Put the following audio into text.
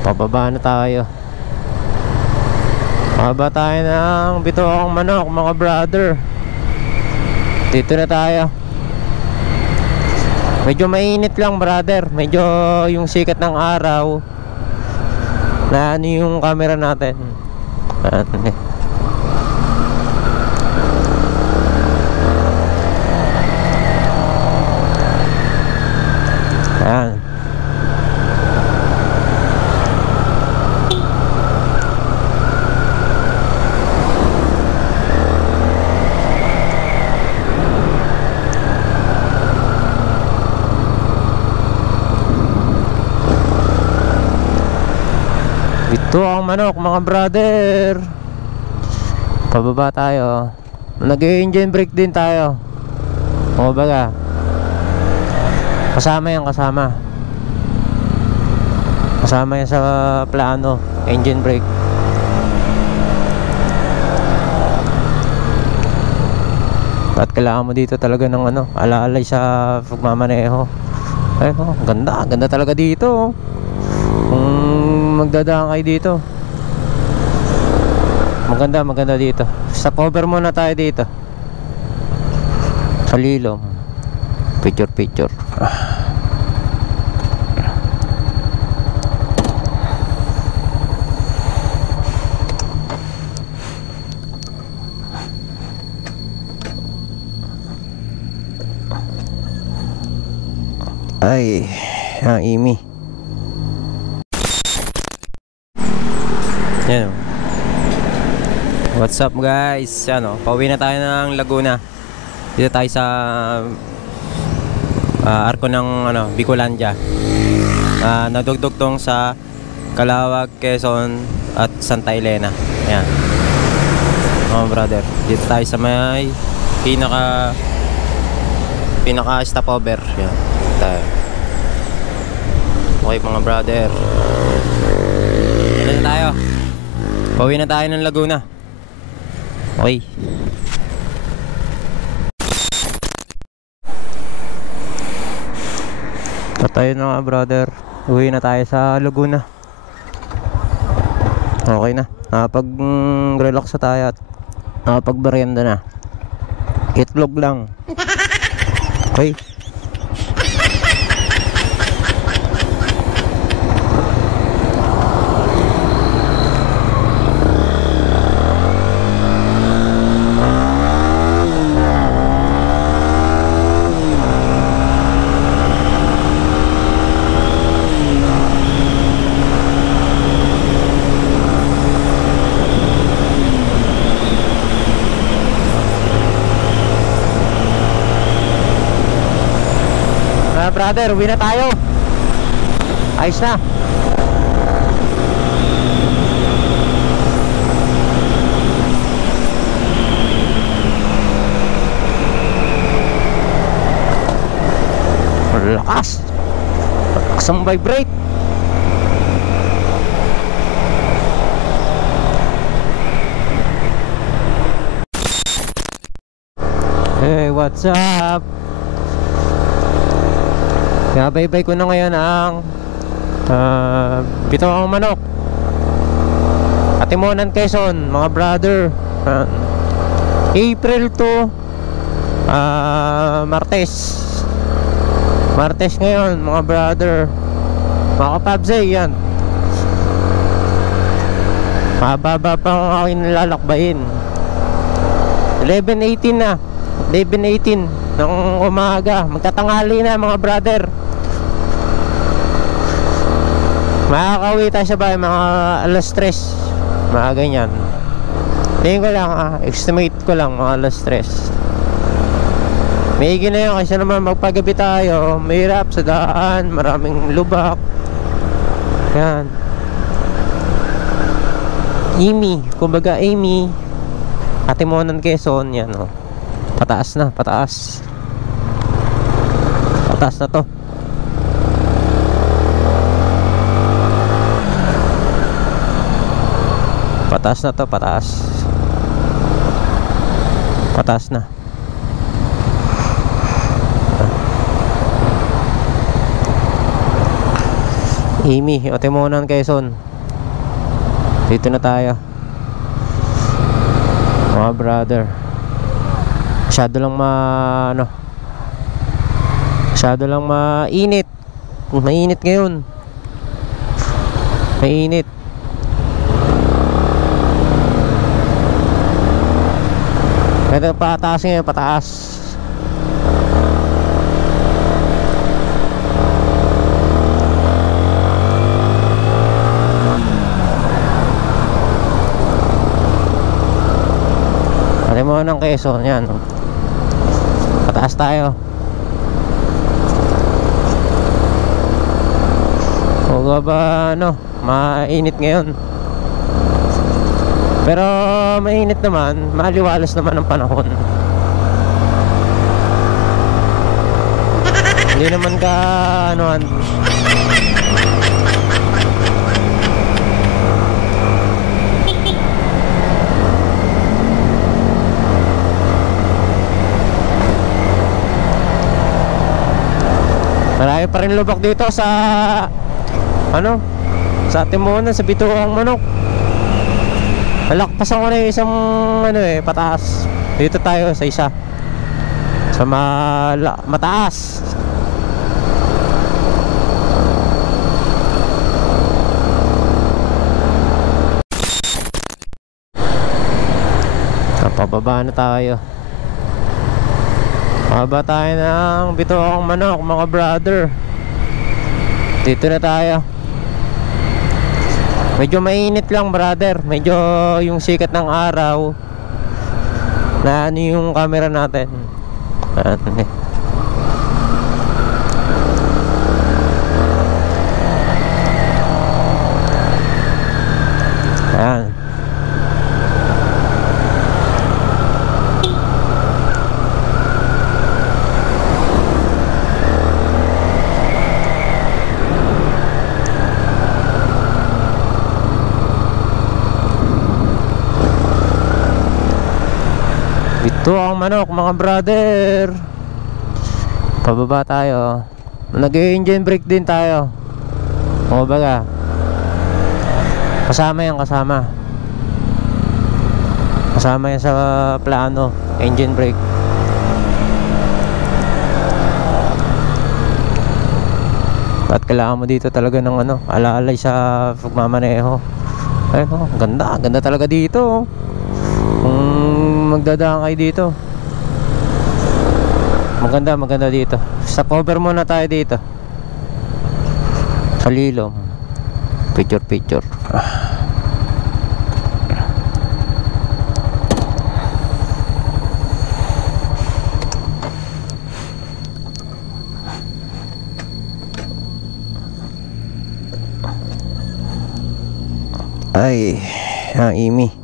Pababa na tayo. Pababa tayo ng Bituang Manok, mga brother. Dito na tayo. Medyo mainit lang, brother. Medyo yung sikat ng araw na ano yung camera natin. Ayan. Bituang Manok, mga brother. Pababa tayo. Nag-engine brake din tayo. O baga, kasama yan, kasama yan sa plano. Engine brake. At kailangan mo dito talaga ng ano, alaalay sa pagmamaneho. Ay, oh, ganda talaga dito. Kung magdadaan kayo dito, maganda dito. Stop over muna tayo dito sa Lilom. Picture. Ay, ang imi. Yan. What's up, guys? Ano, pauwi na tayo ng Laguna. Dito tayo sa arko ng ano, Bicolandia. Nadugtong sa Calawag, Quezon at Santa Elena. Ayan. Mga brother, dito tayo sa may pinaka stopover. Yan tayo. Okay, mga brother, yan na tayo. Pauwi na tayo ng Laguna. Okay. Tayo na nga, brother. Uwi na tayo sa Laguna. Okay na. Nakapag-relax na tayo at nakapag-merienda na. Itlog lang. Okay. Brother, uwi na tayo. Ayos na. Lakas ang vibrate. Hey, what's up? Kaya bye-bye ko na ngayon ang Bituang Manok, Atimonan, Quezon, mga brother. April to Martes ngayon, mga brother. Mga kapabsay, yan. Mababa pa ang aking nilalakbayin. 11:18 na. 11:18 ng umaga. Magtatanghali na, mga brother. Makakauwi tayo sa bahay mga alas 3, mga ganyan. Tingin ko lang, estimate ko lang mga alas 3. Maigi na yun kasi naman magpagabi tayo. Mahirap sa daan, maraming lubak. Yan. Amy, kumbaga Amy, Atimonan, Quezon. Yan, oh. Pataas na, pataas. Pataas na to. Pataas na to, pataas. Pataas na. Amy, Otimonan, Quezon. Dito na tayo, mga brother. Masyado lang masyado lang mainit. Mainit ngayon. Mainit. Ito pataas ngayon, pataas. Alam mo ng Quezon, yan. Pataas tayo. Huwag ba mainit ngayon. Pero mainit naman, maliwalas naman ang panahon. Hindi naman ka marami pa rin lubak dito sa sa Timonan, sa Bituang Manok. Malakpasan ko na yung isang pataas. Dito tayo sa isa, sa mataas. Pababa na tayo. Pababa tayo ng Bituang Manok, mga brother. Dito na tayo. Medyo mainit lang, brother. Medyo yung sikat ng araw na yung camera natin. Ayan. Bituang Manok, mga brother. Pababa tayo. Nag-engine brake din tayo. O baga, kasama yan, kasama yan sa plano. Engine brake. At kailangan mo dito talaga ng alalay sa pagmamaneho. Ayun, ganda talaga dito. Kung magdadaan kayo dito, maganda dito. Stop over muna tayo dito sa Lilom. Picture. Ay, Amy.